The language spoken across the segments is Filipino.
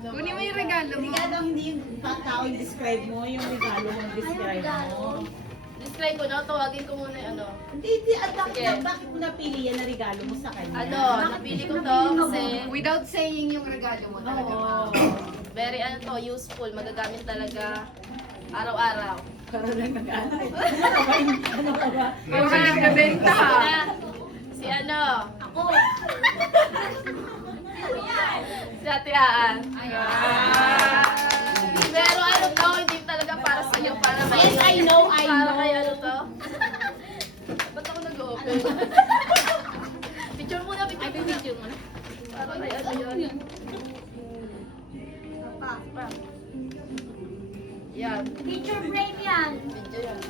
Kunin mo yung regalo mo. Regalo hindi yung tao yung describe mo, yung regalo mo describe mo. Describe ko na, tawagin ko muna yung ano. Hindi, at Sige. bakit mo napili yan na regalo mo sa kanya? Ano, napili ko to kasi Without saying yung regalo mo talaga. Oo. very ano to, useful. Magagamit talaga araw-araw. Karoon lang nag-ano eh. Ano ka ba? Ay, wala nagbebenta ha. Si ano? Ako. Si Ate Aan. Pero ano to, hindi talaga para sa'yo, para kay... Yes, I know, I Para know. kay ano to? Ba't ako nag-open? Picture muna, picture muna. Para kay ano yun? Pa. Yan. Picture frame yan. Video yan.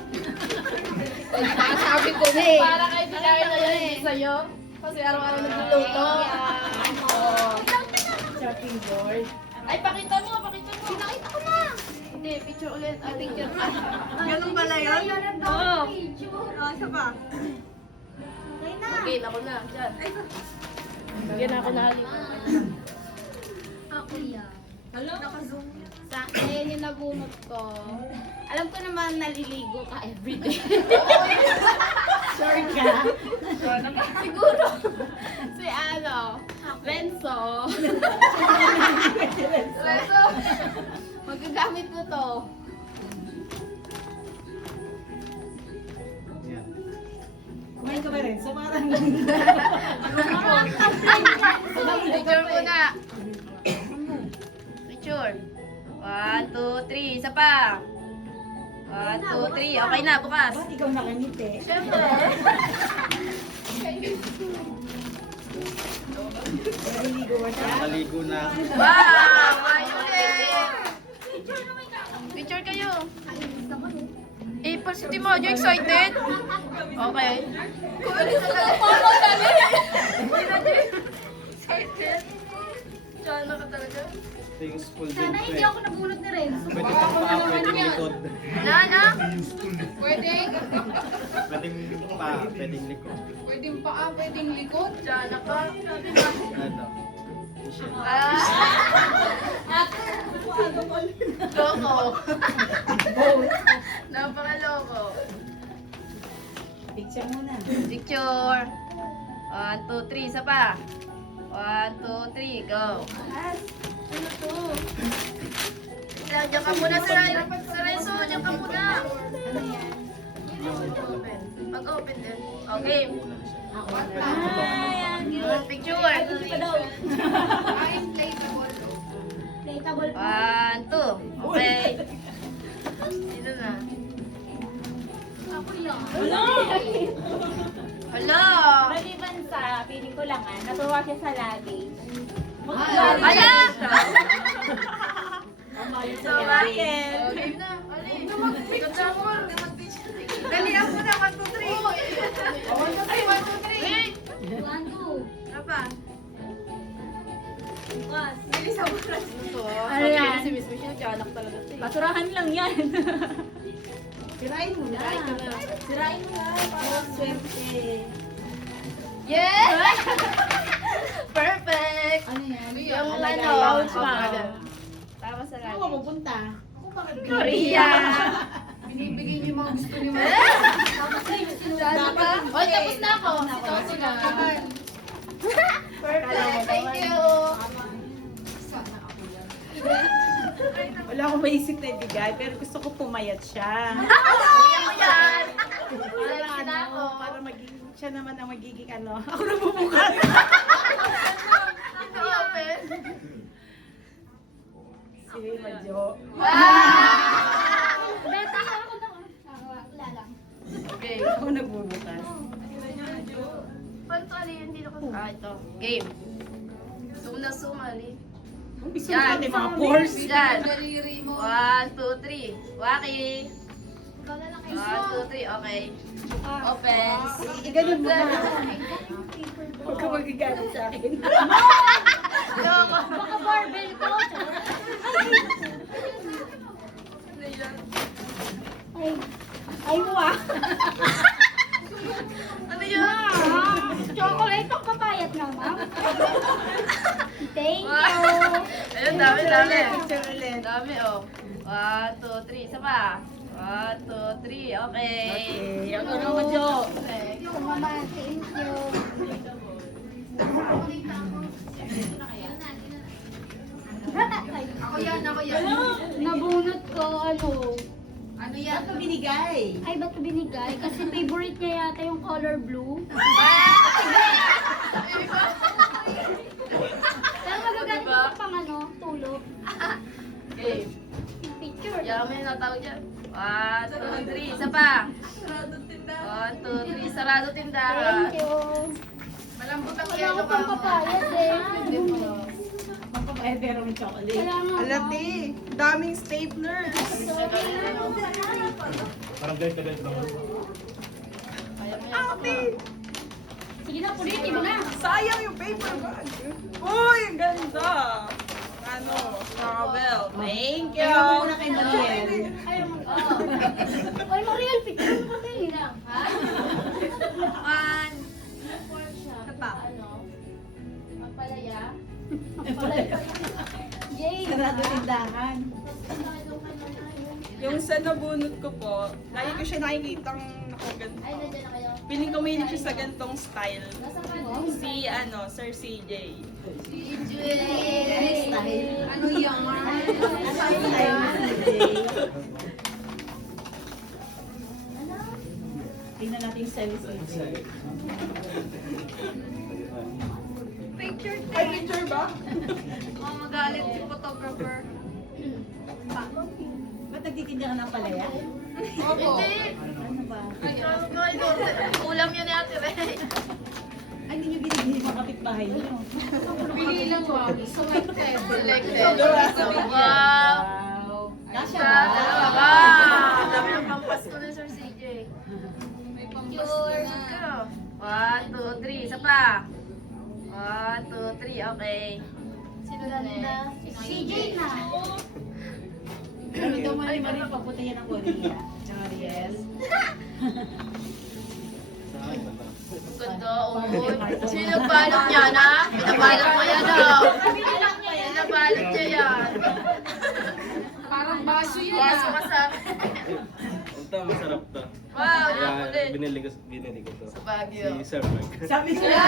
Sabi ko na eh. Para kay Pilar na yun, hindi sa'yo. Kasi araw-araw nagluluto. Oh. Shopping board. Ay, pakita mo, pakita mo. Pinakita ko na. Hindi, picture ulit. Ah, picture. Ganun pala yun? Oo. Picture. Isa pa. Okay na. Okay, ako na. Diyan. Bigyan ako na halik. Ako yan. Sa akin, yung nabunot ko, alam ko naman naliligo ka everyday. Sure ka? Siguro, si ano, Renzo. Renzo, magagamit mo to. Kumain ka ba rin? So parang... Picture muna. Picture. 1, 2, 3. Isa pa. 1, 2, 3. Okay na, bukas. Ba't ikaw nakangiti? Siyempre. Naliligo ba siya? Naligo na. Wow! Ayun Picture kayo. Eh, pasiti mo. You excited? Okay. Excited? Diyan ka talaga. Ito yung school din. Sana hindi ako nabunot ni Renzo. Pwede kang paa, pwedeng likod. Na? Pwedeng. Pwedeng paa, pwedeng likod. Pwedeng paa, pwedeng likod. Diyan ka. Ano? Ah! Loko. Napakaloko. Picture muna. Picture. 1, 2, 3. Isa pa. 1, 2, 3. Go. Ano to? Diyan ka muna sa Renzo. Diyan ka muna. Ano yan? Open. Pag-open din. Okay. Picture. Ay, playtable. Playtable po. 1, 2. Okay. Dito na. Ako yan. Hala! Maliban sa, feeling ko lang natuwa siya sa luggage. Hala! So, Markel. Okay na. Ali. Picture mo. Dali ako na, 1, 2, 3. Ay, 1, 2, 3. Wait. 1, 2. Ano pa? Bukas. Bilis ako na. Ano yan? Si Miss Michelle, tiyanak talaga ito. Basurahan lang yan. sirain mo na. Sirain ko na. Sirain mo na. Para swerte. Yes! Perfect! Ano yan? Yung ano, pouch oh, pa. ano. Tama sa Saan lagi. ka pupunta? Ako bakit Korea! Binibigay niyo yung mga gusto niyo. Saan ka? Oh, tapos na ako. Si Tosi na. Perfect. Thank you. Wala akong maisip na ibigay, pero gusto ko pumayat siya. Bigyan mo yan. Para Sexy na ako. para maging, siya naman ang magiging ano. Ako na bubukas. Ito open. Si Madjo. Wow! Beta ako na. Wala lang. Okay. Ako nagbubukas. Pantali, hindi na ko. Ah, ito. Game. Zoom na zoom, Ali. Gusto Yan. natin mga pores. Yan. Daliri mo. 1, 2, 3. Waki. Ikaw na lang 1, 2, 3. Okay. Open. Ganun mo na. Huwag ka magigamit sa akin. Loko. Baka barbell ko. Ay. Ay, wow. Ano yun? Chocolate ang papayat naman. Thank Wow. you. dami, dami. Picture ulit. Dami, oh. 1, 2, 3. Isa pa. 1, 2, 3. Okay. Okay, ako naman, Jo. Ito mama, thank you. Ako yan, ako yan. Nabunot ko, Ano yan? Ba't mo binigay? ay ba't ko binigay? Kasi favorite niya yata yung color blue. Pero magagamit Diba? ko pang tulog. Okay. Picture. Yan mo yung natawag dyan. 1, 2, 3. Isa pa. 1, 2, 3. Sarado tindahan. Thank you. Malambot ang Wala yelo ko ka. pang papayas eh. Magpapayad pero may chocolate. Kailangan Alati, daming staplers. Parang ganito lang. Ate, Sige na, pulitin mo na. sayang yung paper bag. Uy, ang ganda. Travel. Thank you. Kaya muna kay Mariel. Ayaw mo. Ay, Mariel, picture mo kami. Ha? One. Ito pa. Magpalaya. Magpalaya. Yay! Sarado tindahan. Yung sa nabunot ko po, lagi ko siya nakikitang nakaganto. Ay, nandiyan na kayo. Piling ko mahilig siya sa gantong style. Nasa ano? Si Sir CJ. Ano yan? Tingnan natin yung selfie. Picture Ay, picture ba? Oh, magalit si photographer. Ba't nagtitinda ka ng palaya? Opo. Ano ba? Ulam yun ni Ate Ray. Ay, hindi nyo binibili mga kapitbahay nyo. Pili lang wag. Selected. Selected. Wow. Wow. Kasya ba? Wow. Dami ng pampasko ni Sir CJ. May picture. 1, 2, 3. Isa pa. 1, 2, 3. Okay. Sino ganda? CJ na. Ano daw mali mali papunta yan ng Korea? Mariel. Ang ganda. Sino balot niya na? Pinabalot mo yan Pinabalot niya yan. Parang baso yan Baso ka sa... Ito, masarap to. Wow, Kaya nakulit. binili ko to. Sa Baguio. Si Sir Mark. Sabi nila.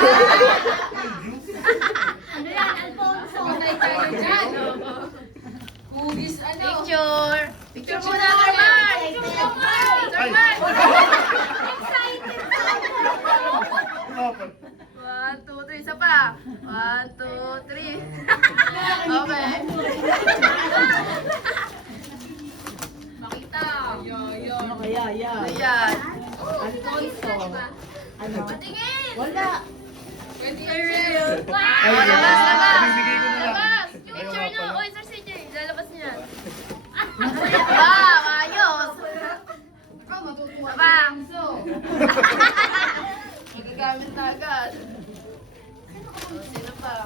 Ano yan? Alfonso. Patay tayo dyan. Hugis ano? Picture. Picture muna, Sir Mark. Sir Mark. Excited. 1, 2, 3. Isa pa. 1, 2, 3. Okay. Makita. Ano kaya? Yeah. Ayan. Alfonso. Ano? Wala. Pwede Oh, labas, labas. Labas. Yung picture niyo. Oy, Sir CJ. Lalabas niya. Wow, ayos. Ikaw matutuwa. Abang. So, Magagamit na agad. Oh, sino pa?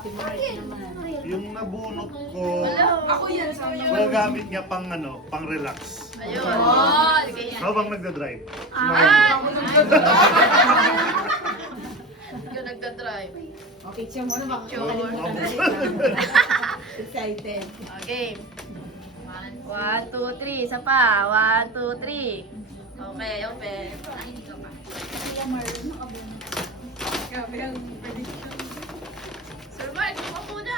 Yung nabunot ko, ako yan sa iyo. magagamit niya pang pang relax. Ayun. Oh, sige. Habang nagda-drive. Ah! Yung nagda-drive. O, picture mo na baka Picture. makalimutan na rin. Excited. Okay. 1, 2, 3. Isa pa. 1, 2, 3. Okay, open. Sir Mark, ako muna.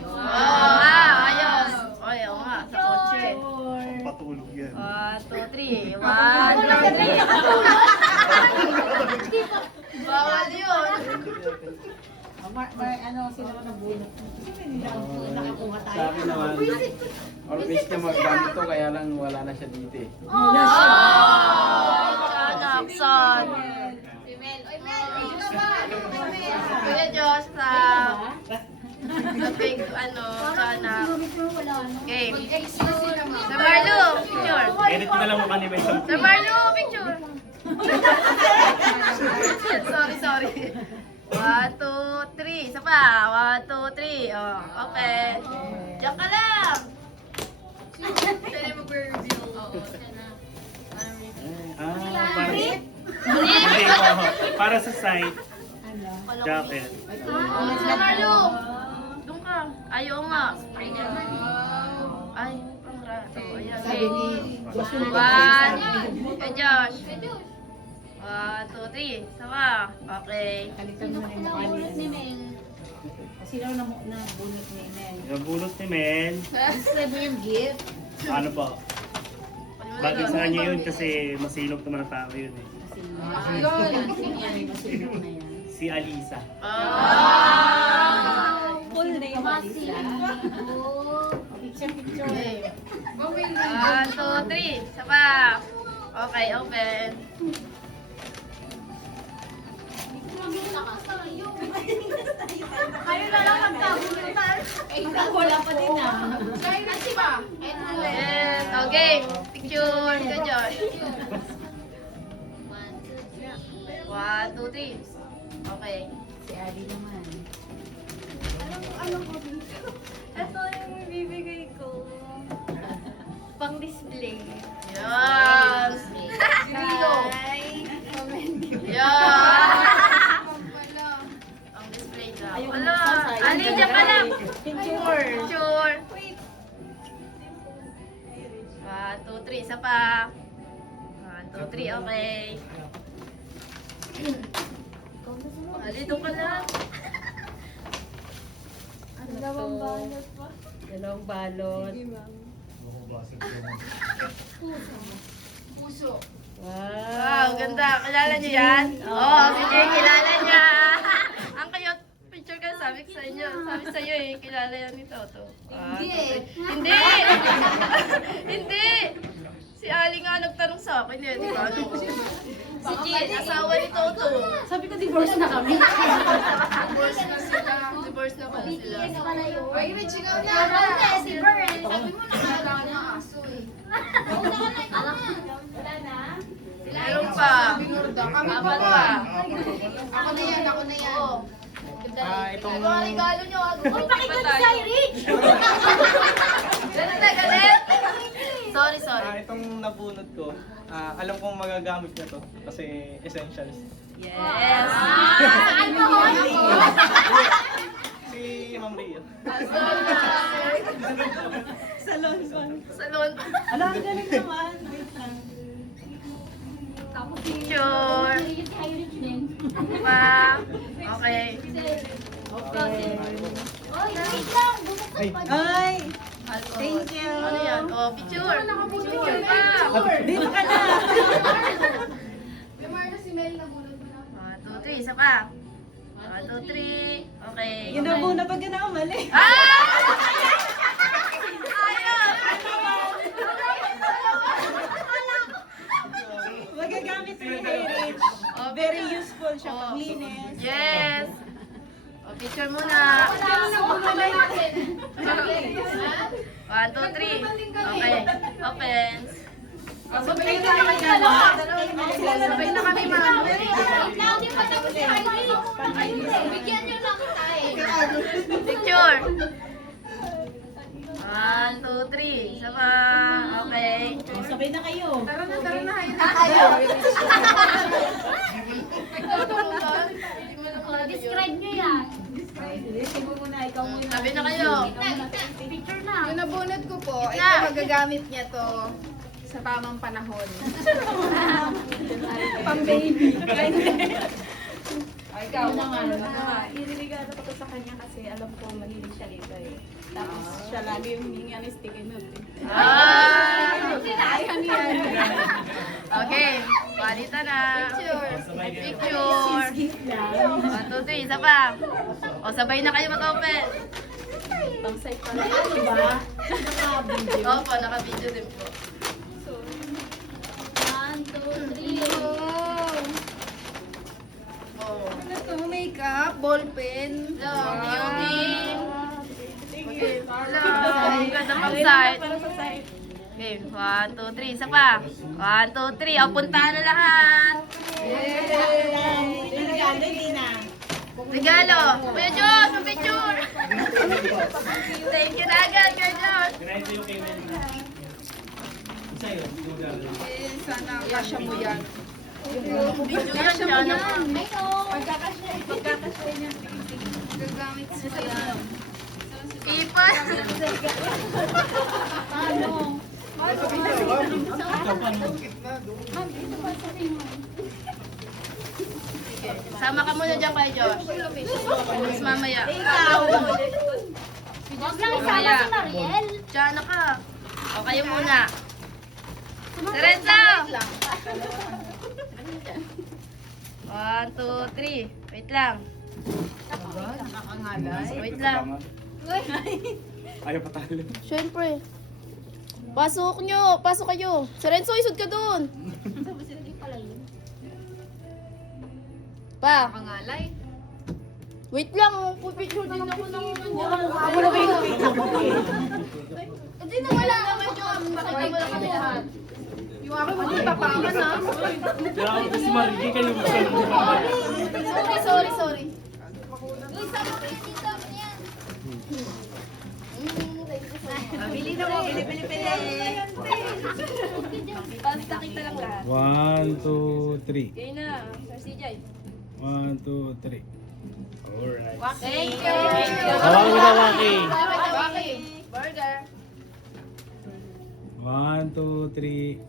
Wow, ayos. Oy, oo nga, sa kotse. Patulog yan. 1, 2, 3. 1, 2, 3. Bawal yun. Ano, sino ka nabunot? Sino nila nakakuha tayo? Sa akin naman, always niya maggamit to, kaya lang wala na siya dito eh. Oh! Naksan. Kuya Josh, sa pig, sana. Game. Sa Marlo, picture. Edit ko na lang mukha ni Mason. Sa Marlo, picture. Sorry. 1, 2, 3. Isa pa. 1, 2, 3. Oh, okay. Diyan ka lang. Pwede mag-review. Para, hindi ko. Para sa site, Ano? jacket. Sa Marlo. Doon ka. Ayaw nga. Ay, ang rato. Ayan, Sabi okay. ni Joshua. One. Kay Josh. 1, 2, 3. Sama. Okay. Kalitan mo na yung mukha ni ano. Sino na bunot ni Mel? Yung bunot ni Mel, Describe mo yung gift. ano po, bagay sa kanya yun kasi masilog naman ang tao yun eh. Sino yan? May masunod na yan. Si Alisa. Full name Alisa. Picture. Okay. 1, 2, 3. Sama. Okay, open. Kayo na lang magkabulutan. Wala pa din ah. Yes. Okay. Picture. Kay Josh. 1, 2, 3. Okay. Si Ali naman. Ito yung bibigay ko. Pang display. Yes. Hi! Yan. Ang display daw. Ayun, Wala. sayang. Ali, dyan ka lang. Picture. Picture. 1, 2, 3. Isa pa. 1, 2, 3. Okay. Ali, doon ka lang. Dalawang balot pa. Dalawang balot. Puso. Wow, ganda. Kilala niyo yan? Oo, si Jay, kilala niya. Ang cute. Picture ka, sabi ko sa inyo. Sabi sa iyo eh, kilala yan ni Toto. Hindi. Hindi. Hindi. Si Ali nga nagtanong sa akin eh, di ba? Ano? Si Jay, asawa ni Toto. Sabi ko divorce na kami. Divorce na sila. Divorce na pala sila. BTS pa na yun. Ay, may chigaw na. Si Bern. Sabi mo nakakalakan ng aso eh. Wala na? Meron pa. Binurda. Kami pa Apat ba? pa. Ako na yan, ako na yan. Itong Ano ang regalo niyo? Uy, pakinggan si Irich! Galit na galit. Sorry. Itong nabunot ko, alam kong magagamit na to kasi essentials. Yes. Alcohol ako! Si Ma'am Ria. Salon. Ala, ang galing naman. Wait lang. Picture. Si Irich din. Pa. Okay. Okay. Oy, wait lang! Bumuksan pa dyan. Ay! Alcohol. Thank you. Ano yan? Oh, picture. Picture pa. Dito ka na. May Marna si Mel na bulot mo na. 1, 2, 3. Isa pa. 1, 2, 3. Okay. Yun na muna pag na umali. Ah! Ayun! Magagamit ni Irich. Oh, Very useful siya paglinis. Yes. Oh, picture muna. 1, 2, 3. Okay. Open. Sabay na kami dalawa. Sabay na kami mama. Wait lang, di pa tapos si Irich. Bigyan niyo na kita eh. Picture. 1, 2, 3. Isa pa. Okay. Oh, sabay na kayo. Tara na. Describe niyo yan. Sige mo muna, ikaw muna. Sabi na kayo. Picture na. Yung nabunot ko po, ito Na. magagamit niya to sa tamang panahon. Pang baby. Ay, ikaw naman. Iriligado ko to sa kanya kasi alam ko mahilig siya dito eh. Tapos siya lagi yung hiningi ng sticky note eh. Ah! Ayan yan. Okay. Palitan na. Picture. 1, 2, 3. Isa pa. O, sabay na kayo mag-open. Pang site pa na. Diba? Naka-video. Opo, naka-video din po. 1, 2, 3. Oh. Ano to? Makeup, ballpen. Hello, beauty. Okay. Hello. Ganda pang site. Para sa site. Okay, 1, 2, 3. Isa pa. 1, 2, 3. O, puntahan na lahat. Yung regalo, hindi na. Regalo. Kuya Diyos, ang picture. Thank you na agad, Kuya Diyos. Ganito yung kay Mel. Sa'yo, Eh, sana kasya mo yan. Video yan siya. Ay, no. Gagamit sa yan. People. Sige, sama ka muna dyan kay Josh. Mas mamaya. Huwag lang isama si Mariel. Diyan ka. O, kayo muna. Serenzo! 1, 2, 3. Wait lang. Wait lang. Ayaw patalo. Siyempre. Pasok nyo. Pasok kayo. Serenzo, isod ka dun. Pa. Wait lang. Pupicture din ako ng Hindi na wala naman yung pakita mo lang kami lahat. Yung ako magpapangan ha. Kailangan ko si Margie kayo mag Sorry. Uy, sama ko yung dito. Yan. Bili na mo, bili. Basta kita lang lahat. 1, 2, 3. Kayo na. Sir CJ. 1, 2, 3. Alright. Thank you. Hawakan mo na, Waki. Waki. Burger. 1, 2, 3.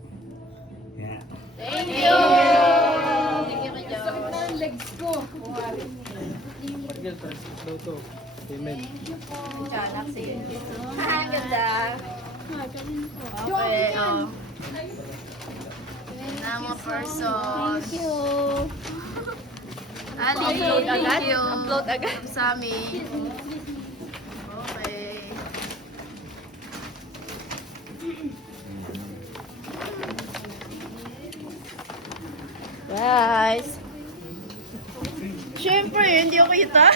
Yeah. Thank you. Thank you kay Josh. Margel, first daw to. Payment. Chanak si Ang ganda. Okay, oh. Nama person. Thank you. Ali, Upload agad? thank you. Upload agad? Sami. Okay. Guys. Siyempre, hindi ako kita.